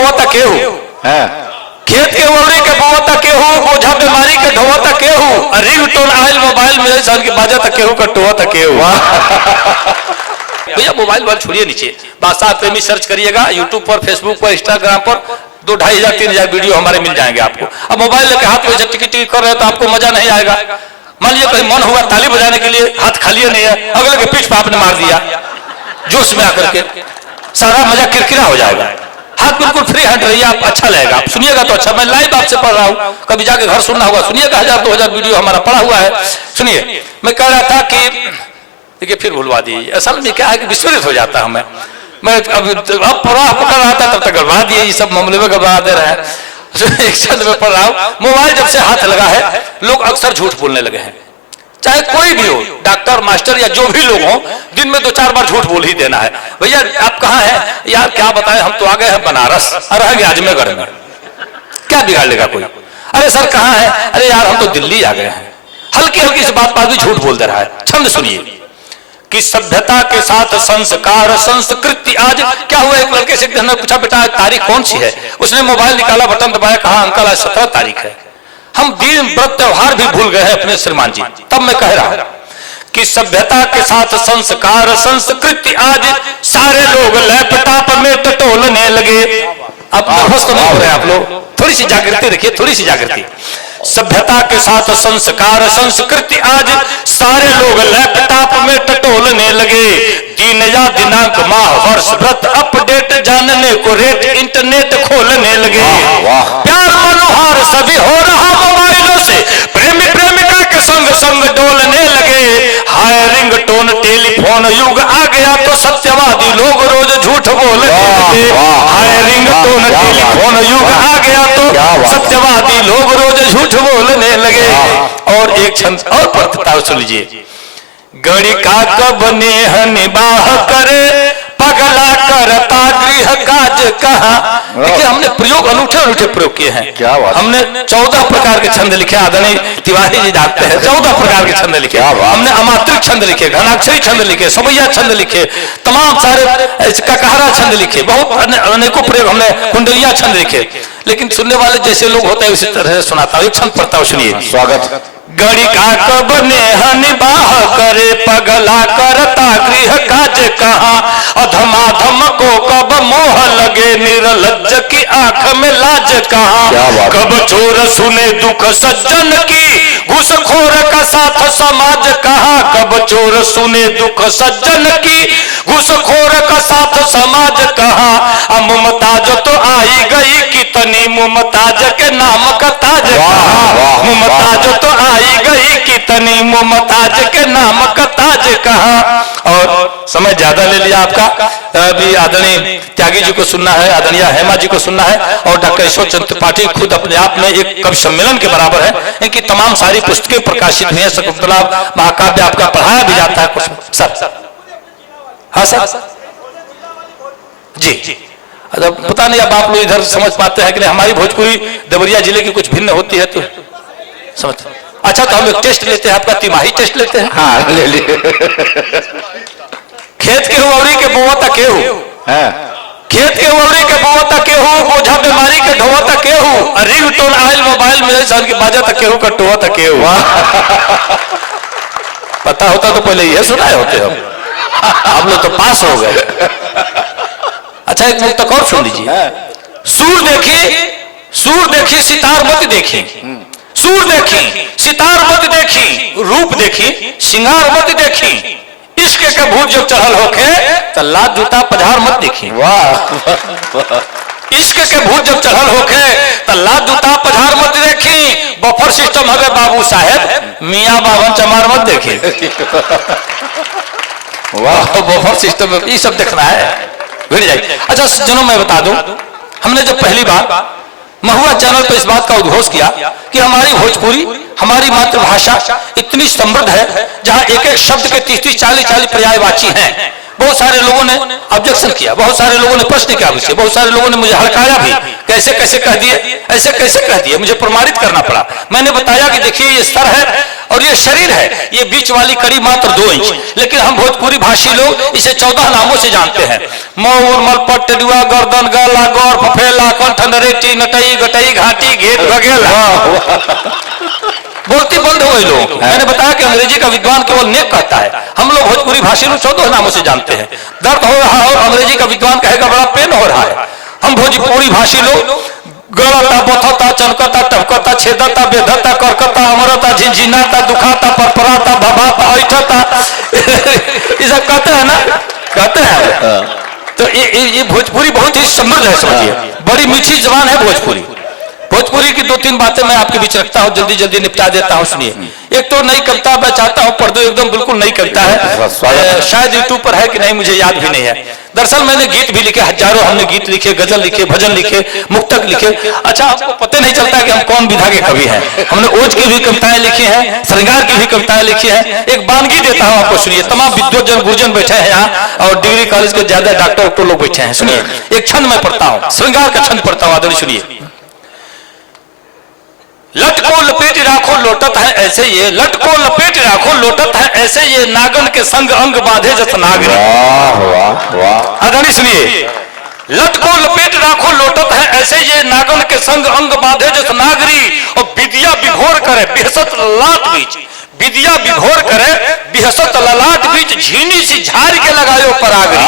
बोवता केहू, खेत के ओवरी के बोवता केहू, बोझा बीमारी के ढोवता केहू, रिंगटोन आयल मोबाइल में साल की बाजा तक केहू कटोवता केहू। भैया मोबाइल वाल छोड़िए, नीचे बादशाह प्रेमी सर्च करिएगा, यूट्यूब पर, फेसबुक पर, इंस्टाग्राम पर 2-2,500-3,000 वीडियो हमारे मिल जाएंगे आपको। अब मोबाइल लेके हाथ में टिकट कर रहे हो तो आपको मजा नहीं आएगा। मान लीजिए कहीं मन हुआ ताली बजाने के लिए, हाथ खाली नहीं है, अगले के पीठ पे आपने मार दिया जोश में आकर के, सारा मजा किरकिरा हो जाएगा। हाथ बिल्कुल फ्री हैंड रहिए, आप अच्छा लगेगा, आप सुनिएगा तो अच्छा। मैं लाइव आपसे पढ़ रहा हूँ, कभी जाके घर सुनना होगा, सुनिएगा। 1000-2000 वीडियो हमारा पड़ा हुआ है, सुनिए। मैं कह रहा था कि देखिए फिर भूलवा दीजिए, असल में क्या है कि विस्मृत हो जाता हूँ मैं अब पकड़ रहा था तब तक गड़बड़ा दिए, ये सब मामले में गड़बड़ा दे रहे हैं। एक शब्द में पढ़ रहा हूँ, मोबाइल जब से हाथ लगा है लोग अक्सर झूठ बोलने लगे हैं। चाहे कोई भी हो, डॉक्टर, मास्टर या जो भी लोग हों, दिन में 2-4 बार झूठ बोल ही देना है। भैया आप कहाँ हैं यार, क्या बताएं, हम तो आ गए हैं बनारस और रह गए आजमेगढ़ में, क्या बिगाड़ लेगा कोई। अरे सर कहाँ है, अरे यार हम तो दिल्ली आ गए हैं। हल्की हल्की से बात भी झूठ बोल दे रहा है। छंद सुनिए कि सभ्यता के साथ संस्कार संस्कृति। आज क्या हुआ, एक लड़के से हमने पूछा बेटा तारीख कौन सी है, उसने मोबाइल निकाला, बटन दबाया, कहा अंकल आज 17 तारीख है। हम दिन व्रत त्योहार भी भूल गए हैं अपने श्रीमान जी। तब मैं कह रहा हूं कि सभ्यता के साथ संस्कार संस्कृति। आज सारे लोग लैपटॉप में टटोलने लगे। अब नर्वस तो नहीं हो रहे आप लोग, थोड़ी सी जागृति रखिए, थोड़ी सी जागृति। सभ्यता के साथ संस्कार संस्कृति। आज सारे लोग लैपटॉप में टटोलने लगे। दिन या दिनांक माह वर्ष व्रत अपडेट जानने को रेट इंटरनेट खोलने लगे। प्यार मनोहार सभी हो रहा मोबाइलों से, प्रेमी प्रेमिका के संग संग डोलने लगे। हाय रिंगटोन टेलीफोन युग आ गया तो सत्यवादी लोग रोज झूठ बोलने लगे। हाय रिंगटोन टेलीफोन युग आ गया तो सत्यवादी लोग रोज झूठ बोलने लगे। और एक छंद और पढ़ता सुन लीजिए। गड़ी का कब नेह निबाह करे, पगला करता गृह काज कहा। देखिए हमने प्रयोग अनूठे अनूठे प्रयोग किए हैं। क्या बात, हमने 14 प्रकार के छंद लिखे, आदरणीय तिवारी जी जानते हैं, 14 प्रकार के छंद लिखे। हमने अमात्रिक छंद लिखे, घनाक्षरी छंद लिखे, सबैया छंद लिखे, तमाम सारे ककहरा छंद लिखे, बहुत अनेकों प्रयोग हमने, कुंडलिया छंद लिखे। लेकिन सुनने वाले जैसे लोग होते हैं उसी तरह से सुनाता हूँ। एक छंद पढ़ता हूँ, सुनिए। स्वागत। गड़ी का कब नेह निबाह करे, पगला करता गृह काज कहा। अधमाधम को कब मोह लगे, निर्लज्ज की आंख में लाज कहा। कब चोर सुने दुख सज्जन की, घूसखोर का साथ समाज कहा। कब चोर सुने दुख सज्जन की, घूसखोर का साथ समाज कहा। मुमताज तो आई गई कितनी, मुमताज के नाम का ताज कहा। मुमताज तो आई गई कितनी, मुमताज के नाम का ताज कहा। और समय ज्यादा ले लिया आपका, अभी आदरणीय त्यागी जी को सुनना है, आदरणीय हेमा जी को सुनना है, और डॉक्टर ईश्वर चंद्र त्रिपाठी खुद अपने आप में एक कवि सम्मेलन के बराबर है। इनकी तमाम सारी पुस्तकें प्रकाशित हुई है, शकुंतला महाकाव्य आपका पढ़ाया भी जाता है सर। हाँ सर जी। पता नहीं अब आप लोग इधर समझ पाते हैं कि नहीं, हमारी भोजपुरी देवरिया जिले की कुछ भिन्न होती है तो समझ। अच्छा तो हम एक टेस्ट लेते हैं, आपका तिमाही टेस्ट लेते हैं। हाँ ले लिए। खेत के ओवरी के बोवता केहू, खेत के ओवरी के बोवता केहू, बोझा बीमारी के ढोवता केहू, रिंगटोन आयल मोबाइल में साल की बाजा तक केहू कटोवता केहू। पता होता तो पहले ये सुनाए होते हम, आप लोग तो पास हो गए। अच्छा एक मुक्त और सुन लीजिए। सूर देखी सितार मत देखी, सूर देखी सितार मत देखी, रूप देखी सिंगार मत देखी। इश्क के भूत जब चढ़ल होके तो लात जूता पधार मत देखी। वाह। इश्क के भूत जब चढ़ल होके तो लात जूता पधार मत देखी। बफर सिस्टम हवे बाबू साहेब, मियाँ बावन चमार मत देखी। वाह, बफर सिस्टम में ये सब देखना है। अच्छा जनों मैं बता दूं, हमने जब पहली बार महुआ चैनल पर इस बात का उद्घोष किया कि हमारी भोजपुरी, हमारी मातृभाषा इतनी समृद्ध है, जहां एक एक शब्द के 30-40 पर्यायवाची हैं। बहुत सारे लोगों ने ऑब्जेक्शन किया, बहुत सारे लोगों ने प्रश्न किया मुझसे, बहुत सारे लोगों ने मुझे हड़काया भी, कैसे कैसे कह दिए, ऐसे कैसे कह दिए, मुझे प्रमाणित करना पड़ा। मैंने बताया कि देखिए ये स्तर है और ये शरीर है, ये बीच वाली कड़ी मात्र 2 इंच, लेकिन हम भोजपुरी भाषी लोग इसे 14 नामों से जानते हैं। मोर, मलपट, टेडुआ, गर्दन, गला, गौर, फफेला, कंठ, नरेटी, नटई, गटई, घाटी, घेट वगैरह बोलती बंद हो गई लोग। मैंने बताया कि अंग्रेजी का विद्वान केवल नेक कहता है, हम लोग भोजपुरी भाषी लोग 14 नामों से जानते हैं। दर्द हो रहा है और अंग्रेजी का विद्वान कहेगा बड़ा पेन हो रहा है। हम भोजपुरी भाषी लोग गलता, बथता, चमकता, टपकता, छेदता, बेधता, करकता, अमरता, झिनझिनाता, दुखाता, परपराता, भभाता, ऐठता ये सब कहते हैं ना, कहते हैं। तो ये भोजपुरी बहुत ही समृद्ध है, समझिए बड़ी मीठी जबान है भोजपुरी। भोजपुरी की 2-3 बातें मैं आपके बीच रखता हूँ, जल्दी जल्दी निपटा देता हूँ। सुनिए, एक तो नई कविता मैं चाहता हूँ पढ़ दो, एकदम बिल्कुल नई कविता है, शायद यूट्यूब पर है कि नहीं मुझे याद भी नहीं है। दरअसल मैंने गीत भी लिखे, हजारों हमने गीत लिखे, गजल लिखे, भजन लिखे, मुक्तक लिखे। अच्छा, आपको पता नहीं चलता कि हम कौन विधा के कवि हैं। हमने ओज की भी कविताएं लिखी हैं, श्रृंगार की भी कविताएं लिखी हैं। एक बानगी देता हूँ आपको, सुनिए। तमाम विद्वजन गुरुजन बैठे हैं यहाँ और डिग्री कॉलेज के ज्यादा डॉक्टर लोग बैठे हैं। सुनिए, एक छंद मैं पढ़ता हूँ, श्रृंगार का छंद पढ़ता हूँ, आदरणीय सुनिए। लट को लपेट राखो लोटत है ऐसे ये, लट को लपेट राखो लोटत है ऐसे ये, नागन के संग अंग बांधे जस नागरी। आदरणीय सुनिए, लट को लपेट राखो लोटत है ऐसे ये, नागन के संग अंग बांधे जस नागरी। और विद्या विभोर करे बिहसत ललाट बीच, विद्या विभोर करे बिहसत ललाट बीच, झीनी सी झाड़ के लगायो परागरी।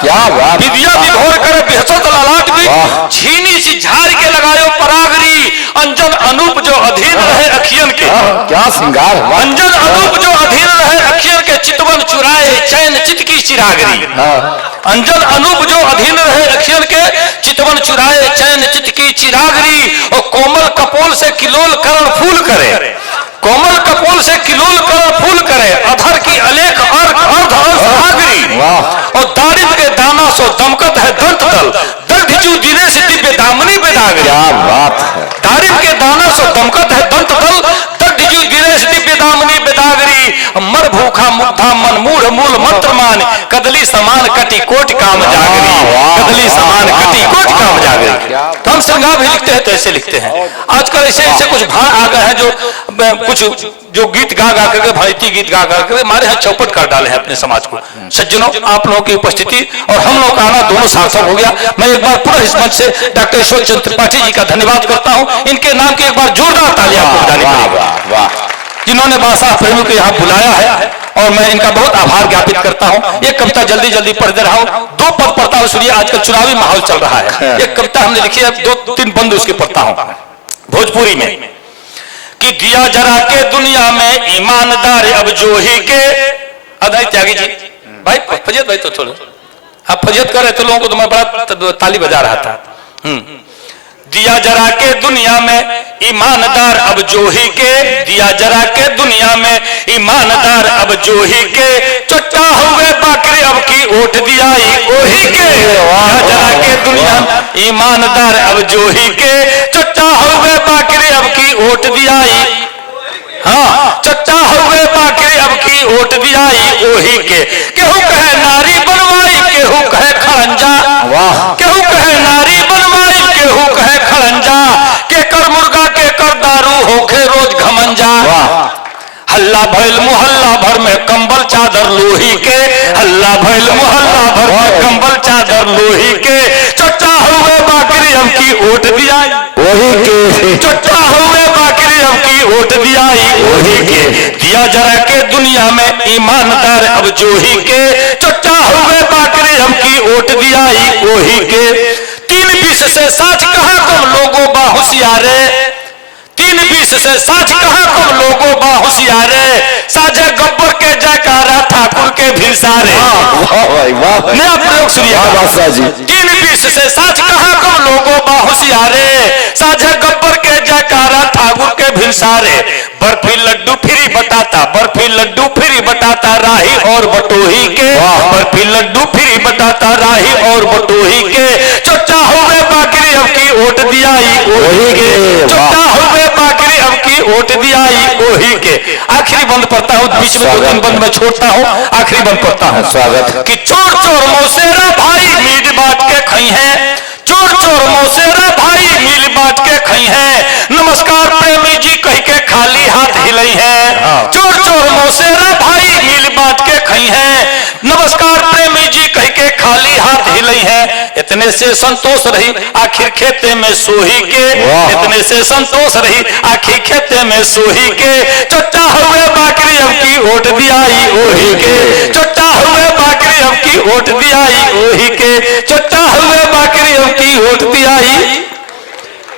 क्या बात। विद्या विभोर करे बिहसत ललाट बीच, झीनी सी झाड़ के लगायो परागरी। अंजन अनूप जो अधीन रहे अखियन के, क्या श्रृंगार। अंजन अनूप जो अधीन रहे अखियन के, चितवन चुराए चैन चित की चिरागरी। अंजन अनूप जो अधीन रहे अखियन के, चितवन चुराए चैन चित की चिरागरी। और कोमल कपोल से किलोल करण फूल करे, कोमल कपोल से किलोल करण फूल करे, अधर की अलेख अर्घ अर्ध सागरी। और दारिद्र के दाना सो दमकत है दंत दल, दग्धजू दिने से दिव्य दामनी बेदागरी। क्या बात है। दारिद्र के दाना सो दमकत है दंत दल, दग्धजू दिने से दिव्य दामनी बेदागरी। मर भूखा मुग्धा मन मूढ़ मूल मंत्र मान, कदली समान कटी कोट काम जागरी, कदली समान कटी कोट काम जागरी। तो हम श्रृंगार भी लिखते हैं तो ऐसे लिखते हैं। आजकल ऐसे ऐसे कुछ भाव आ गए हैं जो कुछ जो गीत गा गा करके, भारतीय गीत गा गा करके हमारे यहाँ चौपट कर डाले हैं अपने समाज को। सज्जनों, आप लोगों की उपस्थिति और हम लोग का आना दोनों सार्थक हो गया। मैं एक बार पुनः इस मंच से डॉक्टर ईश्वर चंद्र त्रिपाठी जी का धन्यवाद करता हूँ। इनके नाम की एक बार जोरदार तालियां आपको बजानी पड़ेगी, जिन्होंने बादशाह प्रेमियों को यहाँ बुलाया है, और मैं इनका बहुत आभार ज्ञापित करता हूँ। एक कविता जल्दी जल्दी पढ़ दे रहा हूँ, 2 पद पढ़ता हूँ। सुनिए, आजकल चुनावी माहौल चल रहा है। एक कविता हमने लिखी है, 2-3 बंद उसके पढ़ता हूँ भोजपुरी में। कि दिया जरा के दुनिया में ईमानदार अब जो ही के। अदाई त्यागी जी, भाई फजियत भाई तो थोड़ा आप फजियत कर रहे थे लोगों को, तो मैं बड़ा ताली बजा रहा था। दिया जरा के दुनिया में ईमानदार अब जो ही के, दिया जरा के दुनिया में ईमानदार अब जो ही के, चट्टा हुए बाकरी अब की ओट दिया ओही के। दिया जरा के दुनिया में ईमानदार अब जो ही के, चट्टा हुए बाकरी अब की ओट दिया। हाँ, चट्टा हुए बाकरी अब की ओट दिया ओही के। केहू कहे नारी बनवाई, केहू कहे खड़ंजा, केहू कहे नारी बनवाई, केहू कहे खड़ंजा। के कर मुर्गा के कर दारू होखे रोज घमंजा। हल्ला भैल मुहल्ला भर में कंबल चादर लोही के, हल्ला भैल मुहल्ला भर में कंबल चादर लोही के। चट्टा हुए बाकरी अब की ओट दिया ओही के, चट्टा हुए बाकरी अब की ओट दिया ओही के। दिया जरा के दुनिया में ईमानदार अब जो ही के, चट्टा हुए बाकरी अब की ओट दिया ओही के। 3-20 से साच कहा कम लोगों बा होशियारे, 3-20 से साच कहा कम लोगों बा होशियारे। साझे गब्बर के जयकारा ठाकुर के भिसारे। नया प्रयोग सुनिए। 3-20 से साच कहा कम लोगों बा होशियारे, साझे गब्बर के जयकारा ठाकुर के भिसारे। बर्फी लड्डू फ्री बताता, बर्फी लड्डू फ्री बताता राही और बटोही के, बर्फी लड्डू फ्री बताता राही और बटोही के। चट्टा हुए बाकरी अब की ओट दिया ओही के, चट्टा हुए बाकरी अब की ओट वोट दिया वही के। आखिरी बंद पढ़ता हूँ, बीच में 2-3 बंद में छोड़ता हूँ, आखिरी बंद पढ़ता हूँ। स्वागत कि चोर चोर मौसेरा भाई मीट बांट के खई है, चोर चोर मौसेरा भाई मिल बांट के खई है, नमस्कार प्रेमी जी कह के खाली हाथ हिलई है। चोर चोर मौसेरा भाई मिल बांट के खई है, नमस्कार प्रेमी जी कह के खाली हाथ हिलई है। इतने से संतोष रही आखिर खेते में सोही के, इतने से संतोष रही आखिर खेते में सोही के, चोटा हुए बाकरी अब की वोट दियाई ओही के, चोटा हुए बाकरी अब की वोट दियाई ओही के, चोटा हुए बाकरी अब की वोट दियाई।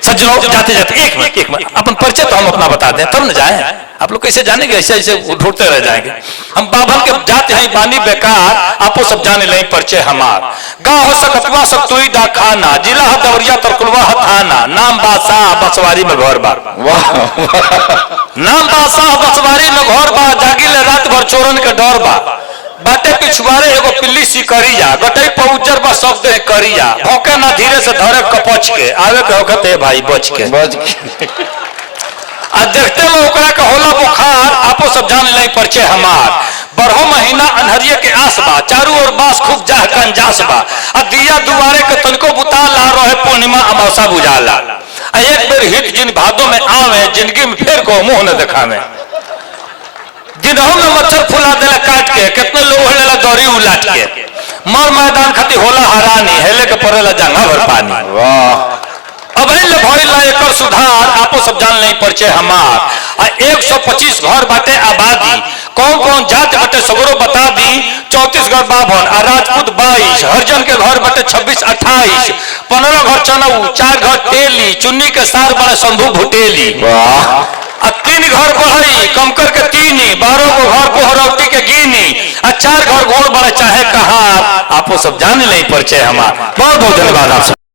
सज्जनों जाते जाते एक मिनट अपन परिचय तो हम अपना बता दें तब न जाए, आप लोग कैसे जानेंगे, ऐसे ऐसे ढूंढते रह जाएंगे। हम बाभन के जाते हैं बानी बेकार, आपको सब जाने लगे परिचय हमार। गाँव हो सकतवा सकतुई डाखाना, जिला दवरिया तरकुलवा थाना, नाम बादशाह बसवारी में घर बार, नाम बादशाह बसवारी में घर बा, जागिल रात भर चोरन के डर बा, बाटे पिछवारे एगो पिल्ली सी करिया, गटई पउजर बा शब्द है करिया, भौके ना धीरे से धरे कपच के, आवे के होखत है भाई बच के। आ देखते में ओकरा के होला बुखार, आपो सब जान ले परिचय हमार। बरहो महीना अनहरिये के आस बा, चारू ओर बास खूब जाह कंजास बा, आ दिया दुआरे के तनको बुता ला रहे पूर्णिमा अमावसा बुझाला। एक बेर हित जिन भादों में आवे, जिंदगी में फिर को मुंह न दिखावे। दिनों में मच्छर फुला देला काट के, कितने लोग हेलेला दौरी उलाट के, मर मैदान खाती होला हरानी, हेले के पड़ेला जंगा भर पानी। अब भइल एकर सुधार, आपो सब जान ले परिचय हमार। 125 घर बाटे आबादी, कौन कौन जात बाटे सगरो बता दी। 34 घर बाभन आ राजपूत 22, हरिजन के घर बाटे 26-28, 15 घर चनऊ, 4 घर तेली, चुन्नी के सार बड़े शंभू भुटेली, 3 घर बढ़ई कम करके 3, 12 गो घर बोहरौती के गिनी, 4 घर घोड़ बड़े चाहे कहा। आपको सब जान नहीं परिचय हमार। बहुत बहुत धन्यवाद आप सब।